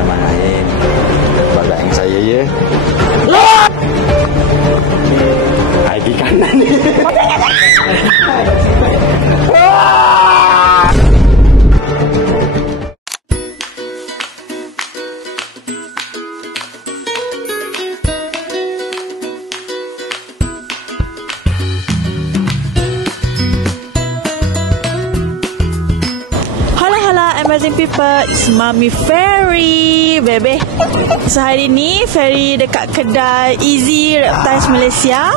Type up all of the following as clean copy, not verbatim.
Bismillahirrahmanirrahim. Bagai saya ya. ID kanan ni. Amazing people, it's Mommy Ferry, baby. So hari ni Ferry dekat kedai Easy Reptiles Malaysia.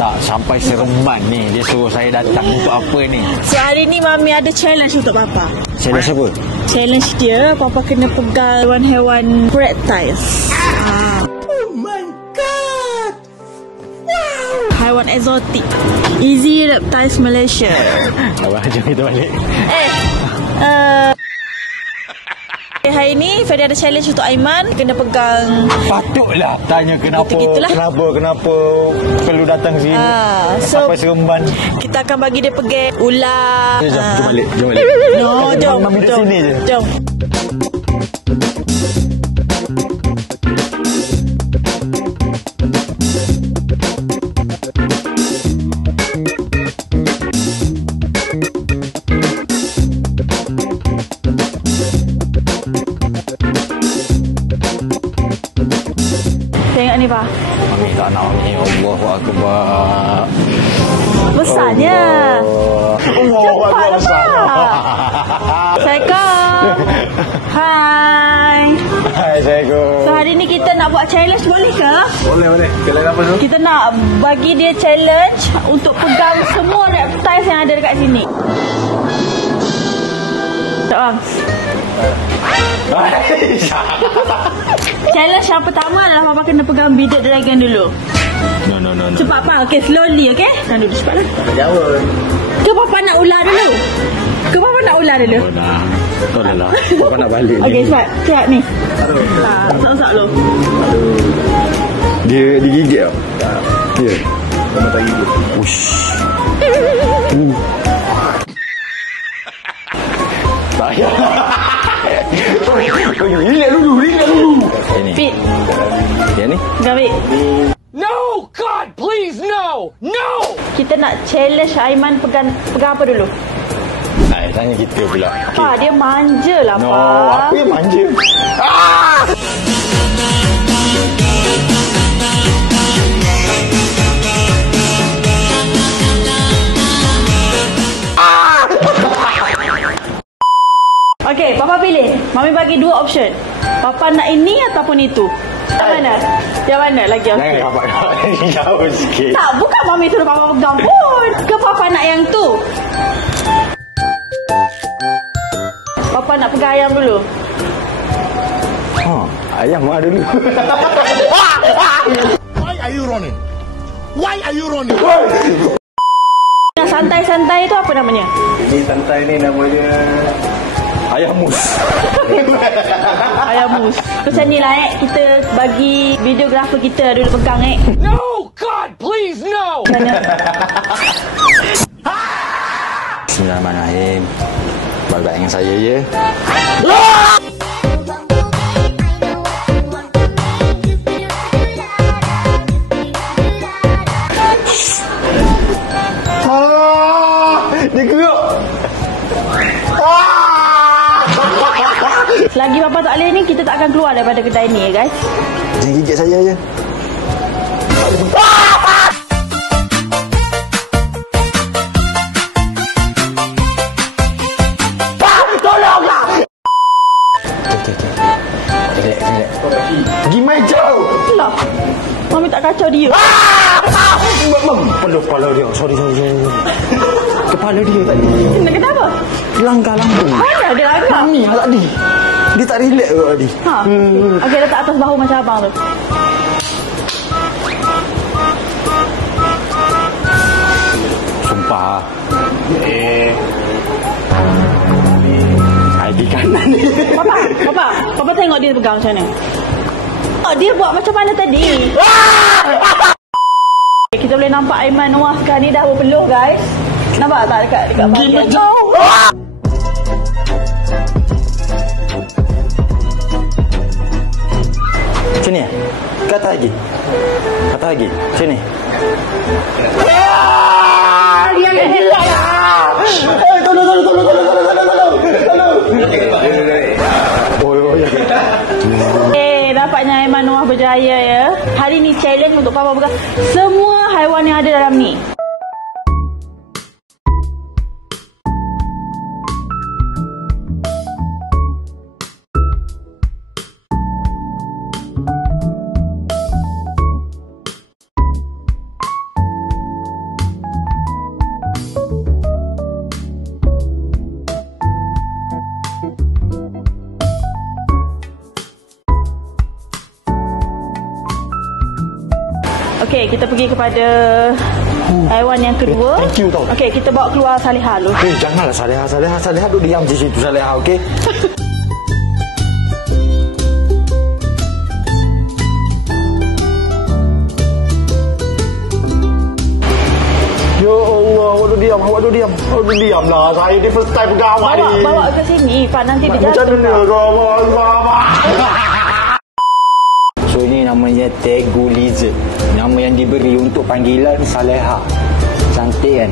Tak sampai seremban ni dia suruh saya datang untuk apa ni? So hari ni Mami ada challenge untuk Papa. Challenge apa? Challenge dia, Papa kena pegang hewan-hewan reptiles. Oh my god! Wow! Haiwan eksotik. Easy Reptiles Malaysia. Abang, jom kita balik. Hari ni Ferry ada challenge untuk Aiman. Kena pegang. Patutlah tanya kenapa perlu datang sini. So, sampai seremban. Kita akan bagi dia pergi ular. Jom balik. No, jom. Mami duduk sini je. Jom. Tengok ni, Pak. Mami tak nak ni. Allahu Akbar. Besarnya. Allahu Akbar besar. Assalamualaikum. Hai. Hai, Assalamualaikum. So hari ni kita nak buat challenge, boleh ke? Boleh. Challenge apa tu? Kita nak bagi dia challenge untuk pegang semua reptiles yang ada dekat sini. Tak bang. Challenge yang pertama adalah Papa kena pegang bidek dragon dulu. No. Cepat Pak. Okay, slowly, okay? Kan duduk cepatlah. Jauh. Ke Papa nak ular dulu? Tak adalah. Papa nak balik. Okay, cepat ni. Sak-sak lu. Dia digigit tau? Ya. Papa tak gigit. Ush. Tak payah. Relax dulu. Ini. Fit. Yang ni? Gavik. No! God, please, no! No! Kita nak challenge Aiman pegang apa dulu? Tanya kita pula. Pak, dia manja lah, No, Pak. apa yang manja? Okey, Papa pilih. Mami bagi dua option. Papa nak ini ataupun itu. Yang mana lagi okey? Jangan Papa jauh sikit. Tak, bukan Mami suruh Papa pegang pun. Ke Papa nak yang tu? Papa nak pegang ayam dulu. Ayam mak dulu. Why are you running? Yang santai-santai tu apa namanya? Ini santai ni namanya ayam mus. Ayam mus. Macam ni lah kita bagi videografer kita dulu pegang No! God, please, no! Bismillahirrahmanirrahim. Bagai dengan saya ya. Dia gerak. Selagi Papa tak boleh ni, kita tak akan keluar daripada kedai ni ya guys. Jangan gigit saya je. Tolonglah. Relax. Gimai jauh. Lah. Mami tak kacau dia. Peluk kepala dia. Sorry. Kepala dia tadi. Kenapa? Langgar lambung. Mana dia langgar? Mami lah tadi. Dia tak relax ke tadi? Okey, letak atas bahu macam abang tu. Sumpah. ID kanan ni. Papa tengok dia pegang macam mana. Oh, dia buat macam mana tadi? Kita boleh nampak Aiman Noah sekarang ni dah berpeluh guys. Nampak tak dekat bahagian? Macam ni. Kata lagi. Kata lagi. Macam ni. Nampaknya Aiman Noah berjaya ya. Hari ni challenge untuk Papa pegang semua haiwan yang ada dalam ni. Okey, kita pergi kepada haiwan yang kedua. Thank you tau. Okey, kita bawa keluar Salihah dulu. Janganlah Salihah duduk diam di situ Salihah, okey? Ya Allah, awak duduk diam. Diam lah. Saya ni first time pegang awak ni. Bawa ke sini, Pak, nanti dia Macam jatuh. mana? So ini namanya Tegu Lizard. Nama yang diberi untuk panggilan Salihah. Cantik kan?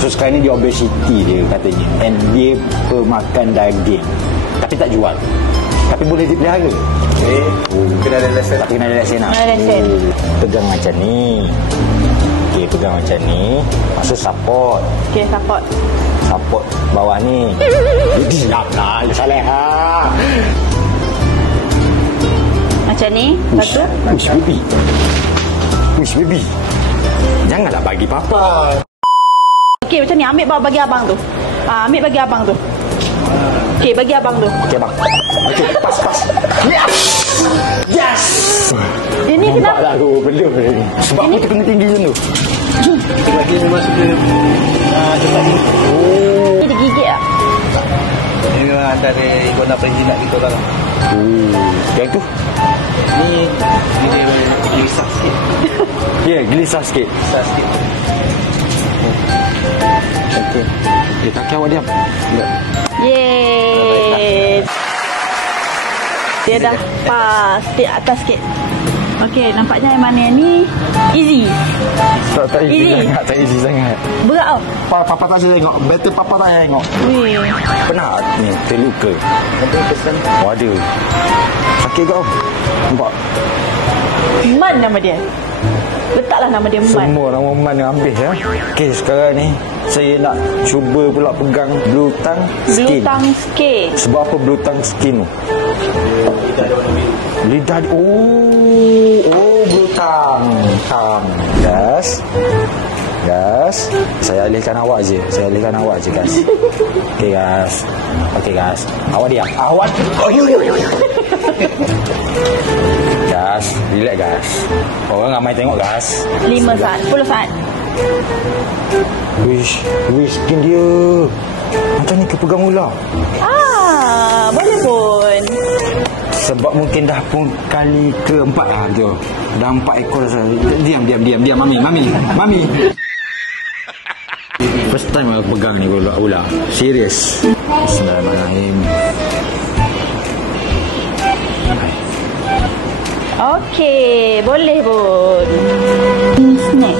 So sekarang ni dia obesity dia katanya. And dia pemakan daging. Tapi tak jual. Tapi boleh dipelihara. Kena ada lesen. Tapi kena ada lesen lah. Kena lesen. Pegang macam ni. Okay, pegang macam ni. Masuk support. Okey, support. Support bawah ni. Diam lah Salihah. Macam ni. Lepas tu. Push baby. Janganlah bagi papa. Okey, macam ni. Ambil bawa bagi abang tu. Ambil bagi abang tu. Okey, bagi abang tu. Okey bang. Okey, pas. Yes. Dia ni kenapa? Lah aku belum. Sebab aku tu kena tinggi macam tu. Lagi memang suka tempat ni. Dia digigit tak? Ini memang antara ikona penjinak kita orang. Yang tu? Ni dia gelisah sikit. Ya, gelisah sikit. Okey. Kaki awak diam. Yeay. Dia dah pas. Di atas sikit. Okey, nampaknya yang mana ni easy. Tak easy sangat. Tak easy sangat. Berat tau. Papa tak saya tengok. Better papa tak saya tengok. Weh. Pernah ni terluka. Ada kesan. Oh, ada. Sakit kau. Nampak? Man nama dia. Letaklah nama dia Man. Semua nama Man yang habis ya. Okey, sekarang ni saya nak cuba pula pegang blue tongue skin. Blue tongue skin. Sebab apa blue tongue skin tu? Lidah ada warna biru. Lidah blue tongue. Gas. Saya alihkan awak je guys. Okey guys. Awak diam. Gas, relax gas. Orang ramai tengok gas. 5 saat, 10 saat. Wish skin dia. Macam ni kepegang ular. Boleh pun. Sebab mungkin dah pun kali keempat lah tu. Dah 4 ekor dah. Diam Mami. First time aku pegang ni ular. Serius. Bismillahirrahmanirrahim. Okey, boleh pun. Snack.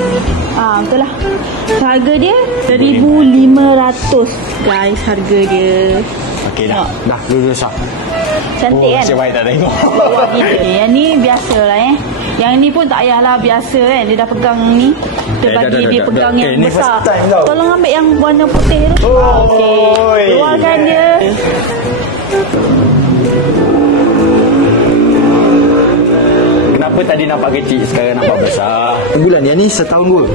Betul lah. Harga dia 1,500 guys, harga dia. Okey dah. Dah dulu sah. Cantik kan? Saya baik tak tengok. Wah, gitu. Yang ni biasa lah Yang ni pun tak payahlah biasa kan. Dia dah pegang ni. Kita bagi dia pegang yang ni besar. first time tau. Tolong ambil yang warna putih tu. Okey. Keluarkan dia. Kenapa tadi nampak kecil, sekarang nampak besar? Bulan yang ni setahun 2?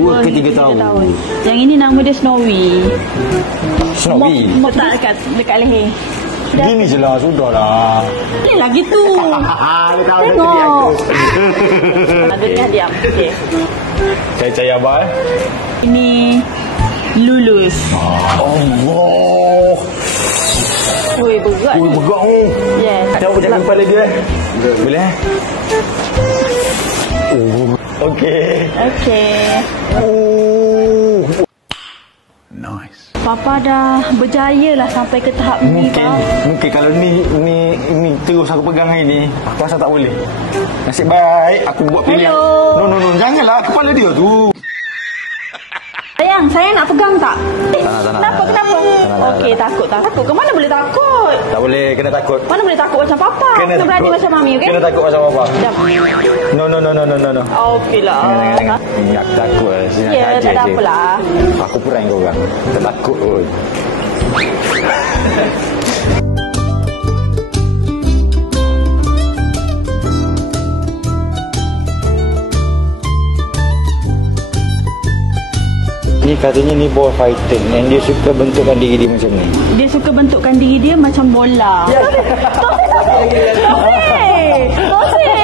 2 ke 3 tahun. Yang ini nama dia Snowy. Snowy? Letak dekat leher. Gini je lah, sudah lah. Ni lagi tu. Tengok. Ada diam. Okey. Saya abang. Ini Lulus. Allah. Woi, berat. Ui, berat ni. Yes. Tengok jangan kepala dia. Boleh? Okey. Okey. Nice. Papa Papa dah berjaya lah sampai ke tahap ni, Pak. Mungkin kalau ni terus aku pegang ini, aku rasa tak boleh. Nasib baik aku buat pilihan. Hello. No, janganlah kepala dia tu. Sayang nak pegang tak? Kenapa? Okey, tak. takut. Ke mana boleh takut? Tak boleh, kena takut. Mana boleh takut macam Papa? Kena berani macam Mami, okey? Kena takut macam Papa. Jom. No. Okeylah. Jangan takut lah. Ya, tak ada apalah. Aku prank kau orang. Tak takut pun. Ni katanya ni ball fighter yang dia suka bentukkan diri dia macam ni. Dia suka bentukkan diri dia macam bola. Tosih.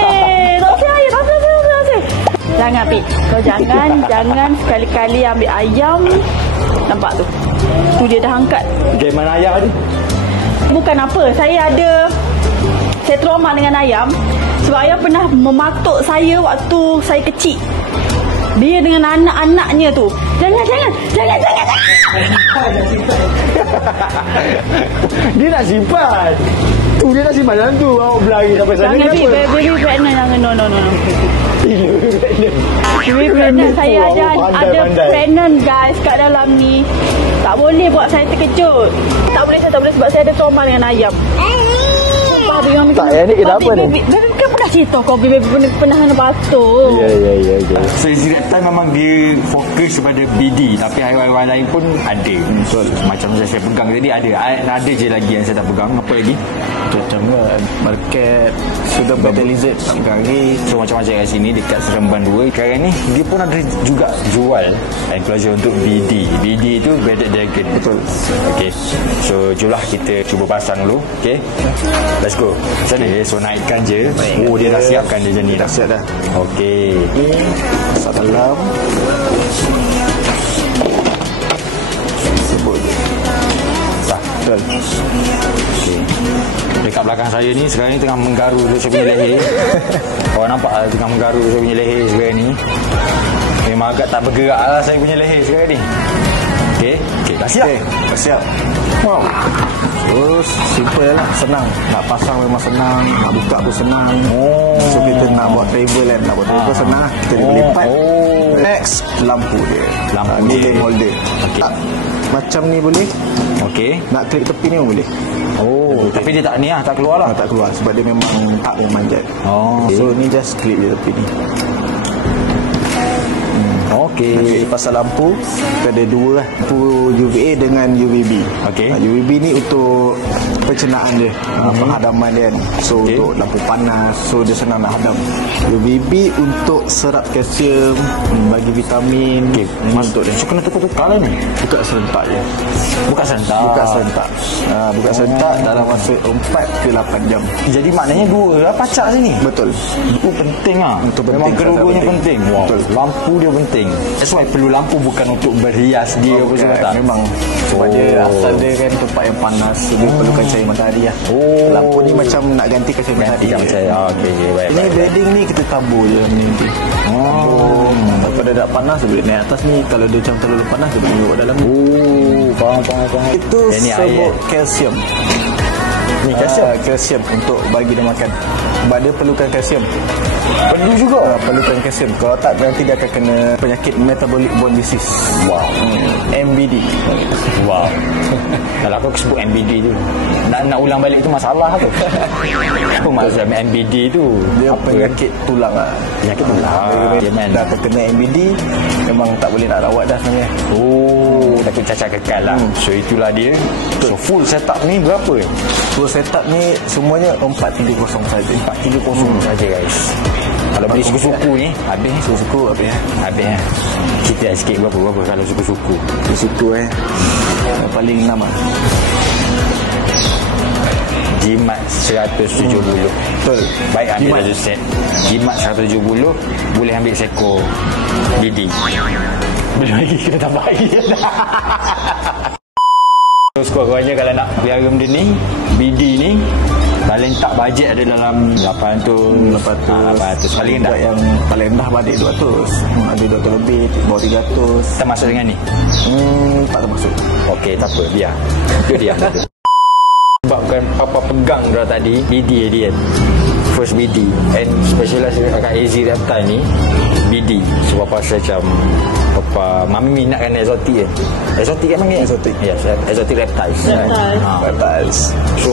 Jangan, Pik. Kau jangan sekali-kali ambil ayam. Nampak tu? Tu dia dah angkat. Game mana ayam tadi? Bukan apa. Saya trauma dengan ayam. Sebab ayam pernah mematuk saya waktu saya kecil. Dia dengan anak-anaknya tu. Jangan. Dia nak simpan. Dia nak simpan dalam tu. Awak berlari sampai sana. Jangan, baby pregnant. Jangan. No. Baby pregnant. Saya ada pregnant, guys, kat dalam ni. Tak boleh buat saya terkejut. Tak boleh sebab saya ada trauma dengan ayam. Tak, ni kenapa ni? Baby kan pernah cerita kau Baby pernah kena batuk. Ya. So isi that time memang dia fokus kepada BD. Tapi haiwan-haiwan lain pun ada. Betul. Macam saya pegang tadi ada je lagi yang saya tak pegang. Apa lagi? Macam market, sudah betul lizard kari. So macam-macam kat sini dekat Seremban 2. Sekarang ni dia pun ada juga jual enclosure untuk BD. BD tu bearded dragon. Betul. Okay. So jomlah kita cuba pasang dulu. Okay. Let's go. Macam ni? So naikkan je. Oh, dia dah siapkan dia macam ni. Dah siap dah. Okey. Masuk dalam. Sebut. Betul. Okay. Dekat belakang saya ni sekarang ni tengah menggaru saya punya leher. Korang nampak lah tengah menggaru saya punya leher sekarang ni. Memang agak tak bergerak lah saya punya leher sekarang ni. Okey, dah siap. Dah siap. Wow. Terus simple lah, senang. Nak pasang memang senang, nak buka pun senang. So kita nak buat table kan, nak buat table senang lah. Kita boleh lipat. Next, lampu dia. Lampu ni dia. holder. Okey. Macam ni boleh. Okey. Nak klik tepi ni pun boleh. Tapi dia tak ni lah, tak keluar lah. Tak keluar sebab dia memang tak memanjat. So ni just klik je tepi ni. Okey, pasal lampu kita ada dua lah, lampu UVA dengan UVB. Okey. UVB ni untuk pencernaan dia, penghadaman dia kan. So untuk lampu panas, so dia senang nak hadam. UVB untuk serap kalsium, bagi vitamin. Okey, untuk dia. So kena tukar-tukar lah ni. Buka serentak je. Buka serentak. Buka serentak dalam masa 4 ke 8 jam. Jadi maknanya dua lah pacak sini. Betul. Itu penting lah. Untuk memang penting, kedua-duanya penting. Wow. Betul. Lampu dia penting. That's why perlu lampu bukan untuk berhias dia apa semua tak? Memang sebab dia asal dia kan tempat yang panas, so dia perlukan cahaya matahari lah. Lampu ni macam nak gantikan cahaya matahari. Okey, baik. Ini bedding ni kita tabur je ni. Daripada tak panas dia boleh naik atas ni. Kalau dia macam terlalu panas dia boleh duduk dalam ni. Faham. Itu sebut kalsium. Ni kalsium untuk bagi dia makan. Sebab dia perlukan kalsium. Perlu juga. Perlukan kalsium. Kalau tak nanti dia akan kena penyakit metabolic bone disease. Wow. MBD. Wow. Kalau aku sebut MBD tu, nak ulang balik tu masalah tu. Apa maksud MBD tu? Dia penyakit tulang lah. Penyakit tulang. Dah terkena MBD, memang tak boleh nak rawat dah sebenarnya. Takut cacat kekal lah. So itulah dia. So full setup ni berapa? Full setup ni semuanya 430 saja. 430 saja guys. Kalau beli suku-suku ni habis ni suku-suku habis lah. Kita sikit berapa kalau suku-suku. Suku yang paling 6 lah. Jimat 170. Betul. Baik, ambil satu set. Jimat 170 boleh ambil seekor BD. Belum lagi kena tambah lagi. Sekurang-kurangnya kalau nak pelihara benda ni, BD ni Paling tak bajet ada dalam 800. 800 paling rendah. Yang paling rendah balik 200. Ada 200 lebih, bawah 300. Termasuk dengan ni? Tak termasuk. Okey, tak apa, biar. Itu dia. Sebabkan Papa pegang dah tadi BD dia. First BD. And specialize kat AZ Reptile ni BD. Sebab pasal macam Papa Mami minatkan exotic kan. Exotic kan Mami? Exotic. Yes, exotic reptiles. Reptiles. Reptiles. So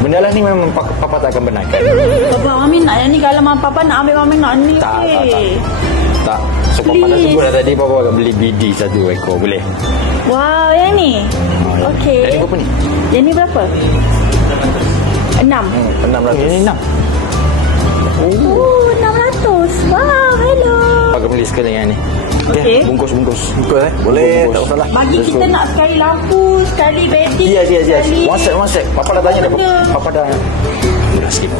benda lah ni memang Papa tak akan benarkan. Papa, Mami nak yang ni. Kalau Papa nak ambil, Mami nak ni. Tak. okey. Tak. So Papa dah Please. sebut dah tadi Papa akan beli BD 1 ekor. Boleh? Wow, yang ni. Okey. Yang ni berapa ni? Yang ni berapa? 6. 600. Ini 6. Oh, 600. Wow, hello. Papa beli sekali yang ni. Okey. Bungkus. Boleh, Bungkus. tak masalah. Bagi kita nak sekali lampu, sekali bedding, Yes. sekali... One set. Papa dah tanya dah. Benda. Papa dah. Murah sikit.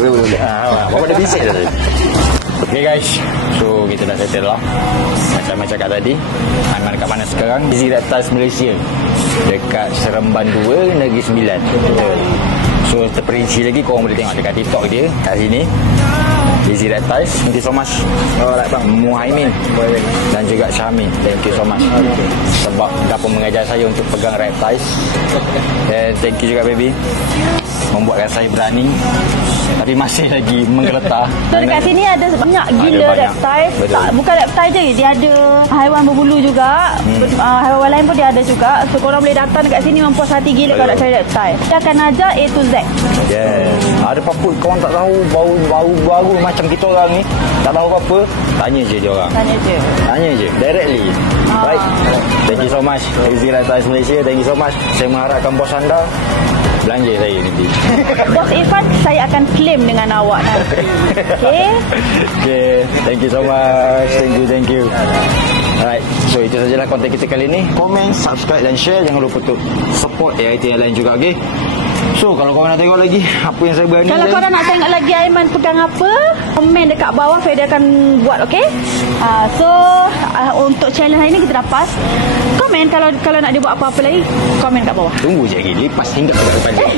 Boleh. Papa dah bisik dah tadi. Okay guys, so kita dah settle lah. Macam cakap tadi, Aiman dekat mana sekarang? AZ Reptiles Malaysia, dekat Seremban 2, Negeri Sembilan. So terperinci lagi, korang boleh tengok dekat TikTok dia kat sini. AZ Reptiles. Thank you so much. Alright bang, Muhaimin dan juga Syahmin. Thank you so much sebab dapat mengajar saya untuk pegang reptiles. Dan thank you juga baby, membuatkan saya berani tapi masih lagi menggeletar. So dekat sini ada banyak gila banyak. reptile. Betul. Tak, bukan reptile je, dia ada haiwan berbulu juga. Haiwan lain pun dia ada juga. So korang boleh datang dekat sini mempuas hati gila kalau nak cari reptile. Kita akan ajar A to Z. Yes. Ada apa-apa korang tak tahu, baru macam kita orang ni tak tahu apa-apa, tanya je dia orang. Tanya je directly. Baik. Thank you so much AZ Reptiles Malaysia. Thank you so much. Saya mengharapkan bos anda belanja saya nanti. Bos Irfan, saya akan claim dengan awak nanti. Okay? Thank you so much. Thank you. Alright, so itu sajalah konten kita kali ni. Komen, subscribe dan share. Jangan lupa untuk support AIT yang lain juga, okay? So kalau korang nak tengok lagi apa yang saya berani, Kalau korang nak tengok lagi Aiman pegang apa, komen dekat bawah, Fedy akan buat, okay? Untuk channel hari ni kita dah pass. Komen kalau nak dia buat apa-apa lagi, komen kat bawah. tunggu je lagi. Lepas hingga ke depan dia.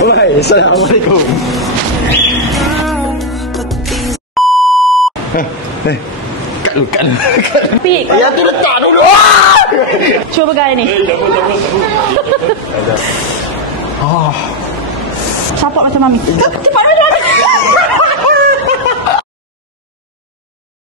Alright, Assalamualaikum. Kat lu. Tapi Ya tu letak dulu. cuba pegang ni. Support macam Mami. Cepat.